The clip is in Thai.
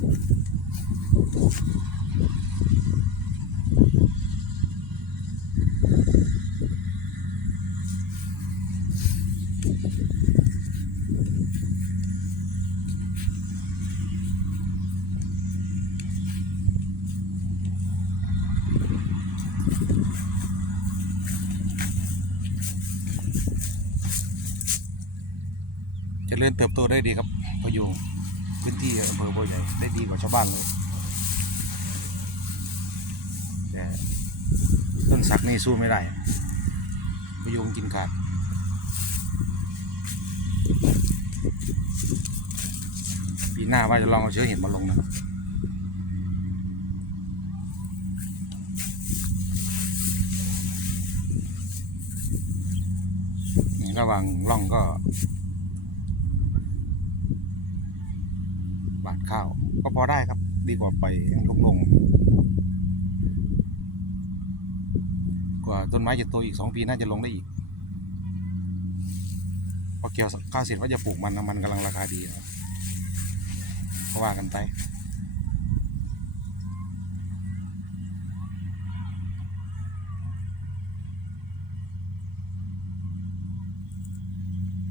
จะเลื่นเติบโตได้ดีครับพยูง พื้นที่อำเภอบัวใหญ่ได้ดีกว่าชาวบ้านเลยแต่ต้นสักนี่สู้ไม่ได้พะยุงกินขาดปีหน้าว่าจะลองเอาเชื้อเห็ดมาลงนะครับระหว่างล่องก็าดข้าว ก็พอได้ครับ ดีกว่าไปลงๆกว่าต้นไม้จะโตอีกสองปีน่าจะลงได้อีกพอเกี่ยวข้าวเสร็จว่าจะปลูกมันนะมันกำลังราคาดีนะก็ว่ากันไป